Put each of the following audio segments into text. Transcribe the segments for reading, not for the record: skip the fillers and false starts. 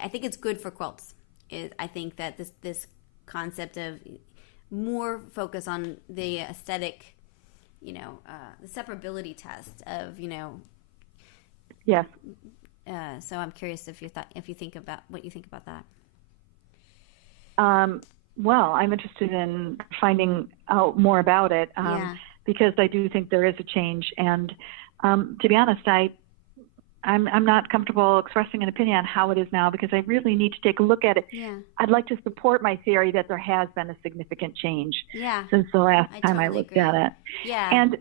I think it's good for quilts. I think that this concept of more focus on the aesthetic, the separability test of, Yes. So I'm curious if you think about what you think about that. Well, I'm interested in finding out more about it because I do think there is a change. And to be honest, I'm not comfortable expressing an opinion on how it is now because I really need to take a look at it. Yeah. I'd like to support my theory that there has been a significant change since the last time I looked at it. Yeah. And,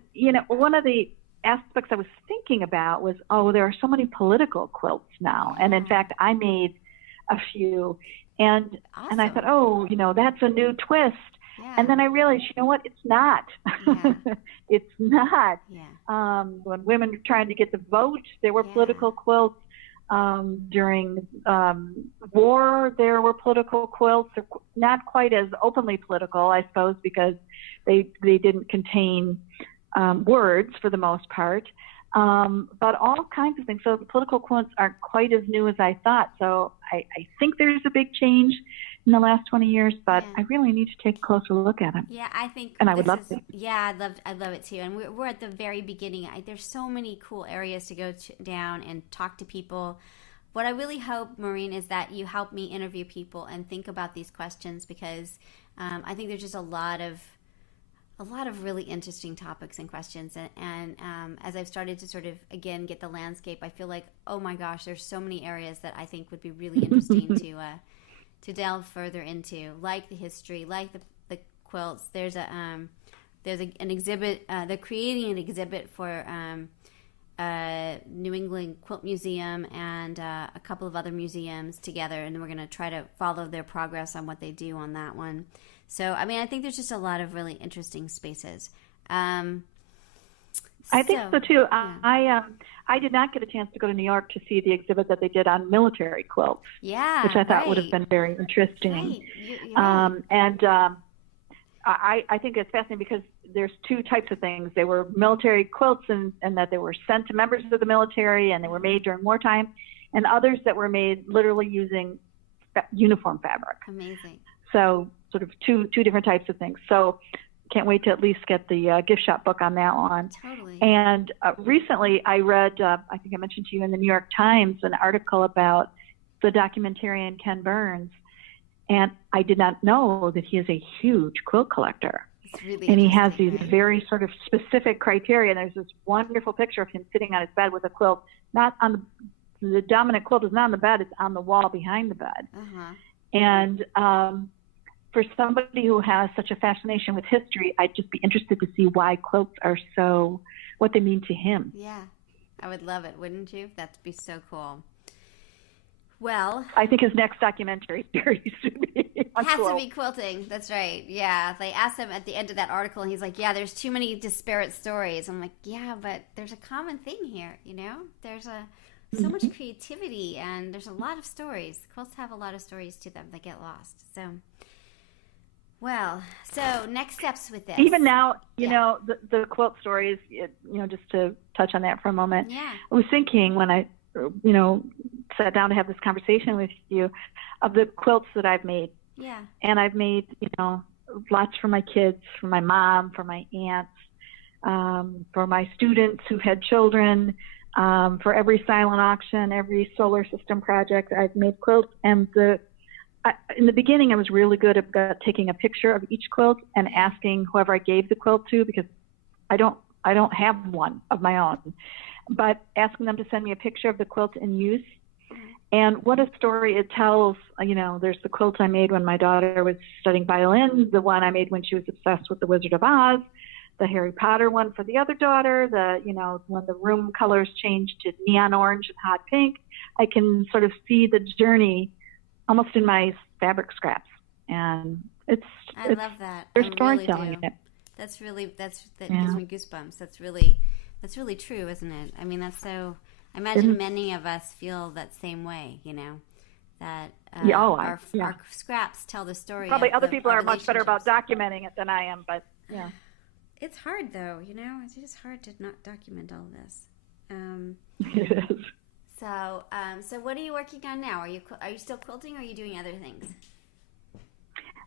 one of the aspects I was thinking about was, there are so many political quilts now. And in fact, I made a few. And awesome. and I thought, that's a new twist. Yeah. And then I realized, what? It's not. Yeah. It's not. Yeah. When women were trying to get the vote, there were political quilts. During war, there were political quilts. They're not quite as openly political, I suppose, because they didn't contain words for the most part. But all kinds of things. So the political quilts aren't quite as new as I thought. So I think there's a big change in the last 20 years, but I really need to take a closer look at it. Yeah, I think, and I would love to. Yeah, I'd love it too. And we're at the very beginning. There's so many cool areas to go down and talk to people. What I really hope, Maureen, is that you help me interview people and think about these questions because I think there's just a lot of really interesting topics and questions. And as I've started to sort of, again, get the landscape, I feel like, oh my gosh, there's so many areas that I think would be really interesting to delve further into, like the history, like the quilts. There's an exhibit. They're creating an exhibit for New England Quilt Museum and a couple of other museums together, and we're going to try to follow their progress on what they do on that one. So, I think there's just a lot of really interesting spaces. I think so too. Yeah. I did not get a chance to go to New York to see the exhibit that they did on military quilts. Yeah, which I thought would have been very interesting. Right. You're right. And I think it's fascinating because there's two types of things. They were military quilts and that they were sent to members of the military and they were made during wartime, and others that were made literally using uniform fabric. Amazing. So sort of two different types of things. So can't wait to at least get the gift shop book on that one. Totally. And recently I read, I think I mentioned to you in the New York Times, an article about the documentarian Ken Burns. And I did not know that he is a huge quilt collector. It's really and he has these right? very sort of specific criteria. And there's this wonderful picture of him sitting on his bed with a quilt. Not on the dominant quilt is not on the bed, it's on the wall behind the bed. Uh-huh. And for somebody who has such a fascination with history, I'd just be interested to see why quilts are what they mean to him. Yeah, I would love it, wouldn't you? That'd be so cool. Well, I think his next documentary series should be to be quilting. That's right. Yeah, they asked him at the end of that article, and he's like, "Yeah, there's too many disparate stories." I'm like, "Yeah, but there's a common thing here. There's so much creativity, and there's a lot of stories. Quilts have a lot of stories to them that get lost." So next steps with this. Even now, you know, the quilt stories, just to touch on that for a moment. Yeah. I was thinking when I, sat down to have this conversation with you of the quilts that I've made. Yeah. And I've made, lots for my kids, for my mom, for my aunts, for my students who had children, for every silent auction, every solar system project, I've made quilts. And in the beginning, I was really good about taking a picture of each quilt and asking whoever I gave the quilt to, because I don't have one of my own, but asking them to send me a picture of the quilt in use. And what a story it tells. There's the quilt I made when my daughter was studying violin, the one I made when she was obsessed with the Wizard of Oz, the Harry Potter one for the other daughter, when the room colors changed to neon orange and hot pink. I can sort of see the journey almost in my fabric scraps. And I love that. There's storytelling in it. That gives me goosebumps. That's really true, isn't it? I mean, that's so, I imagine many of us feel that same way, that our scraps tell the story. Probably other people are much better about documenting it than I am, but yeah. It's hard though, it's just hard to not document all this. It is. So what are you working on now? Are you still quilting, or are you doing other things?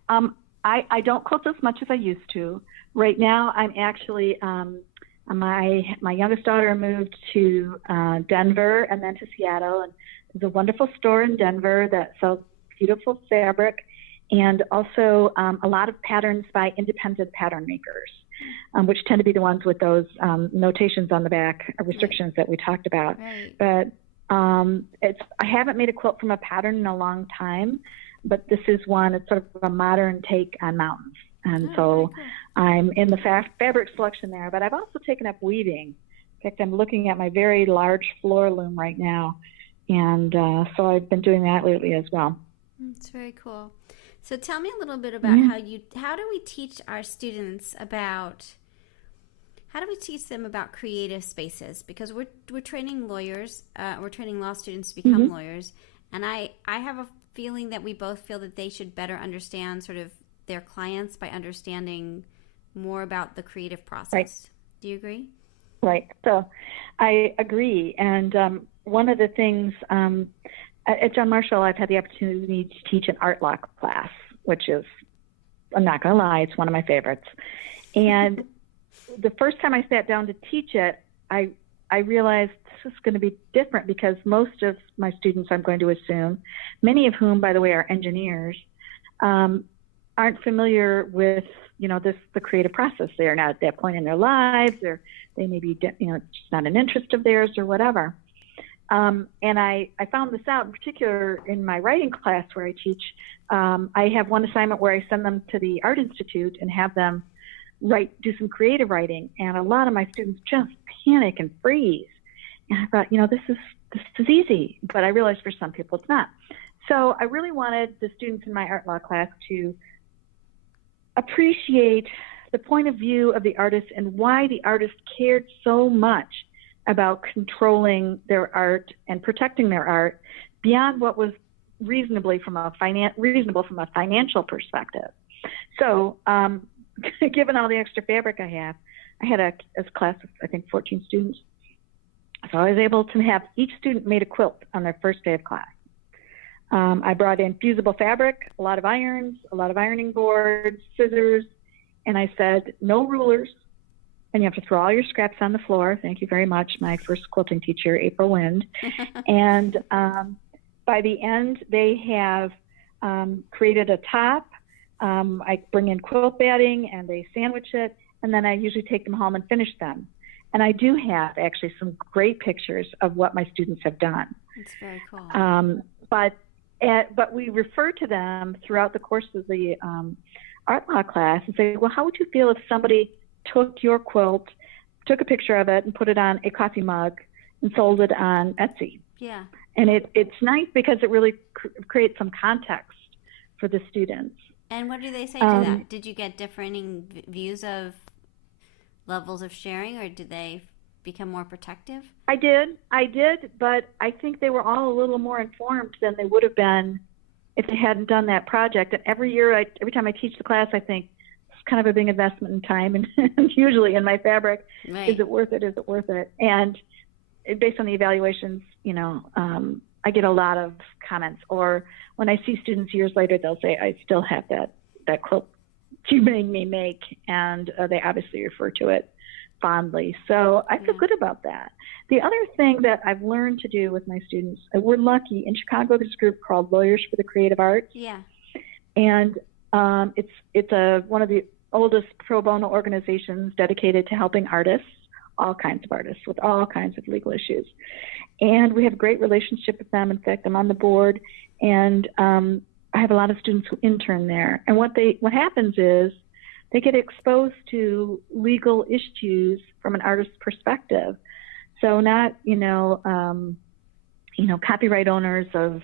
I don't quilt as much as I used to. Right now, I'm actually my youngest daughter moved to Denver and then to Seattle, and there's a wonderful store in Denver that sells beautiful fabric and also a lot of patterns by independent pattern makers, which tend to be the ones with those notations on the back, restrictions that we talked about. Right. But I haven't made a quilt from a pattern in a long time, but this is one. It's sort of a modern take on mountains, and so cool. I'm in the fabric selection there. But I've also taken up weaving. In fact, I'm looking at my very large floor loom right now, and so I've been doing that lately as well. That's very cool. So tell me a little bit about how do we teach our students about, how do we teach them about creative spaces? Because we're training lawyers, we're training law students to become lawyers, and I have a feeling that we both feel that they should better understand sort of their clients by understanding more about the creative process. Right. Do you agree? Right. So I agree. And one of the things at John Marshall, I've had the opportunity to teach an art law class, which is, I'm not going to lie, it's one of my favorites. And the first time I sat down to teach it, I realized this is going to be different because most of my students, I'm going to assume, many of whom, by the way, are engineers, aren't familiar with, the creative process. They are not at that point in their lives, or they may be, it's not an interest of theirs or whatever. And I found this out in particular in my writing class where I teach. I have one assignment where I send them to the Art Institute and have them do some creative writing. And a lot of my students just panic and freeze. And I thought, this is easy, but I realized for some people it's not. So I really wanted the students in my art law class to appreciate the point of view of the artist and why the artist cared so much about controlling their art and protecting their art beyond what was reasonable from a financial perspective. So, given all the extra fabric I have, I had a class of, I think, 14 students. So I was able to have each student made a quilt on their first day of class. I brought in fusible fabric, a lot of irons, a lot of ironing boards, scissors, and I said, no rulers, and you have to throw all your scraps on the floor. Thank you very much, my first quilting teacher, April Wind. And by the end, they have created a top. I bring in quilt batting, and they sandwich it, and then I usually take them home and finish them. And I do have actually some great pictures of what my students have done. That's very cool. But we refer to them throughout the course of the art law class and say, well, how would you feel if somebody took your quilt, took a picture of it, and put it on a coffee mug and sold it on Etsy? Yeah. And it's nice because it really creates some context for the students. And what do they say to that? Did you get differing views of levels of sharing, or did they become more protective? I did, but I think they were all a little more informed than they would have been if they hadn't done that project. And every time I teach the class, I think it's kind of a big investment in time and usually in my fabric. Right. Is it worth it? Is it worth it? And based on the evaluations, I get a lot of comments. Or when I see students years later, they'll say, I still have that quilt you made me make, and they obviously refer to it fondly. So I feel good about that. The other thing that I've learned to do with my students, we're lucky. In Chicago, there's a group called Lawyers for the Creative Arts. Yeah. And it's one of the oldest pro bono organizations dedicated to helping artists, all kinds of artists with all kinds of legal issues. And we have a great relationship with them. In fact, I'm on the board, and I have a lot of students who intern there. And what happens is they get exposed to legal issues from an artist's perspective. So not, copyright owners of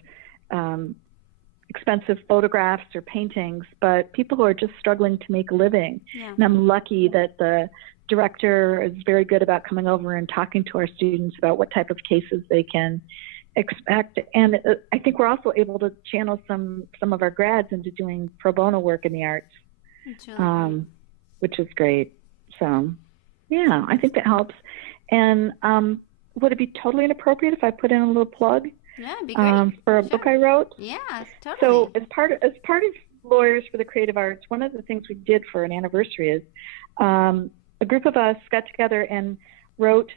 expensive photographs or paintings, but people who are just struggling to make a living. Yeah. And I'm lucky that the director is very good about coming over and talking to our students about what type of cases they can expect. And I think we're also able to channel some of our grads into doing pro bono work in the arts, really which is great. So, yeah, I think that helps. And would it be totally inappropriate if I put in a little plug? Yeah, it'd be great. For a book I wrote? Yeah, totally. So as part of Lawyers for the Creative Arts, one of the things we did for an anniversary is a group of us got together and wrote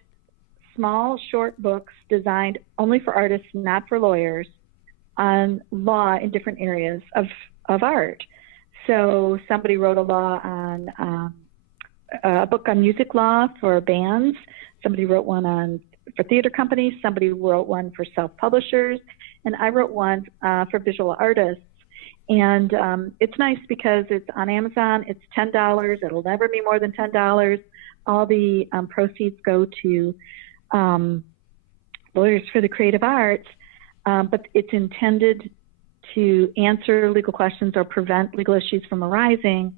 small, short books designed only for artists, not for lawyers, on law in different areas of art. So somebody wrote a law on a book on music law for bands. Somebody wrote one for theater companies. Somebody wrote one for self-publishers, and I wrote one for visual artists. And it's nice because it's on Amazon. It's $10. It'll never be more than $10. All the proceeds go to Lawyers for the Creative Arts, but it's intended to answer legal questions or prevent legal issues from arising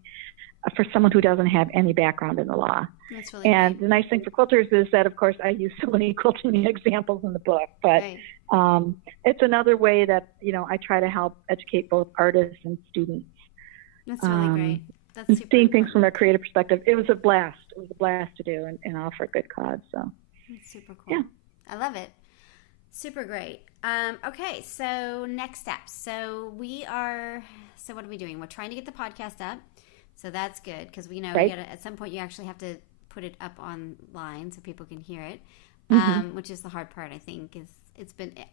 for someone who doesn't have any background in the law. That's really and great. The nice thing for quilters is that, of course, I use so many quilting examples in the book, but Right. It's another way that, I try to help educate both artists and students. That's really great. That's and super seeing important. things from a creative perspective. It was a blast. It was a blast to do, and all for a good cause. So That's super cool. Yeah. I love it. Super great. Okay, so next steps. So what are we doing? We're trying to get the podcast up. So that's good because we know Right. at some point you actually have to put it up online so people can hear it, which is the hard part, I think.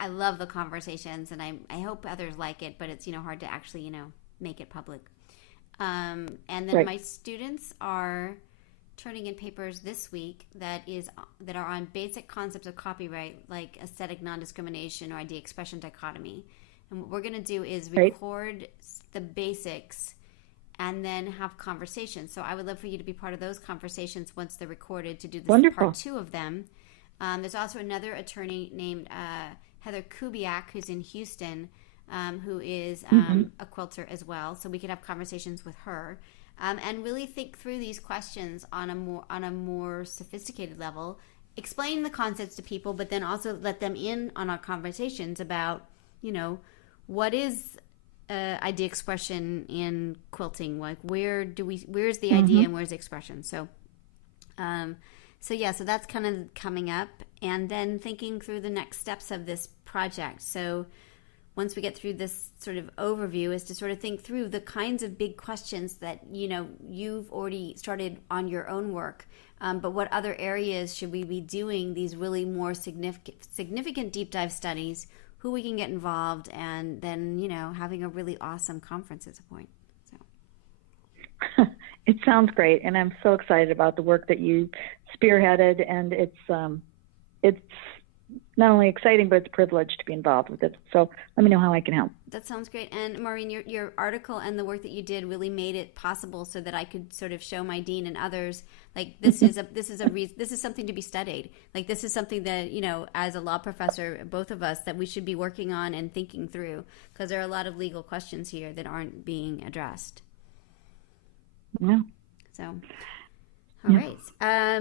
I love the conversations, and I hope others like it, but it's hard to actually make it public. And then Right. my students are turning in papers this week that are on basic concepts of copyright, like aesthetic non-discrimination or idea expression dichotomy. And what we're going to do is Right. record the basics and then have conversations. So I would love for you to be part of those conversations once they're recorded, to do this Wonderful. part 2 of them. There's also another attorney named Heather Kubiak, who's in Houston, who is a quilter as well. So we could have conversations with her and really think through these questions on a more sophisticated level, explain the concepts to people, but then also let them in on our conversations about, what is idea expression in quilting? Like, where's the idea and where's the expression? So that's kind of coming up, and then thinking through the next steps of this project. So once we get through this sort of overview, is to sort of think through the kinds of big questions that, you've already started on your own work. But what other areas should we be doing these really more significant deep dive studies, who we can get involved, and then, having a really awesome conference at a point. So. It sounds great, and I'm so excited about the work that you spearheaded, and it's not only exciting, but it's a privilege to be involved with it. So let me know how I can help. That sounds great. And Maureen, your article and the work that you did really made it possible so that I could sort of show my dean and others, like, this is something to be studied. Like, this is something that, as a law professor, both of us, that we should be working on and thinking through, because there are a lot of legal questions here that aren't being addressed. Yeah. So, all right.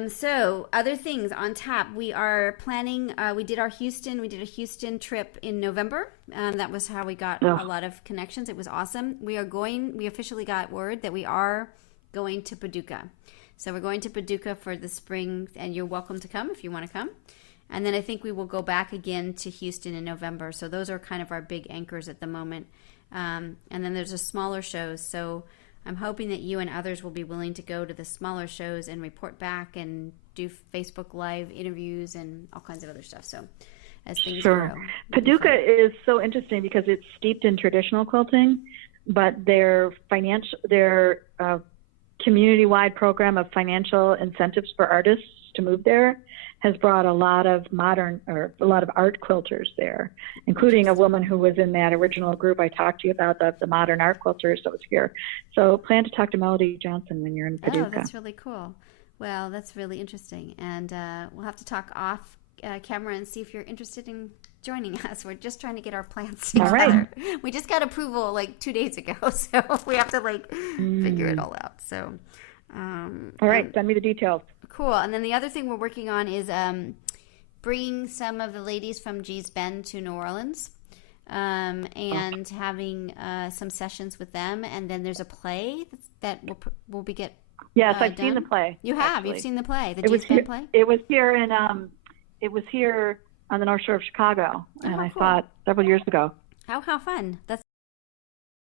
So other things on tap. We are planning, we did a Houston trip in November. That was how we got a lot of connections. It was awesome. We officially got word that we are going to Paducah. So we're going to Paducah for the spring, and you're welcome to come if you want to come. And then I think we will go back again to Houston in November. So those are kind of our big anchors at the moment. And then there's a smaller shows. So I'm hoping that you and others will be willing to go to the smaller shows and report back and do Facebook Live interviews and all kinds of other stuff. So as things grow. Paducah is so interesting because it's steeped in traditional quilting, but their community-wide program of financial incentives for artists to move there has brought a lot of art quilters there, including a woman who was in that original group I talked to you about, the modern art quilters that was here. So plan to talk to Melody Johnson when you're in Paducah. Oh, that's really cool. Well, that's really interesting. And we'll have to talk off camera and see if you're interested in joining us. We're just trying to get our plans together. All right. We just got approval like 2 days ago, so we have to figure it all out. So, all right, send me the details. Cool. And then the other thing we're working on is bringing some of the ladies from G's Bend to New Orleans and having some sessions with them. And then there's a play that will be Yes, I've done. seen the play. You have. Actually. You've seen the play, the G's Bend play? It was here it was here on the North Shore of Chicago, and Oh, I cool. saw it several years ago. How fun. That's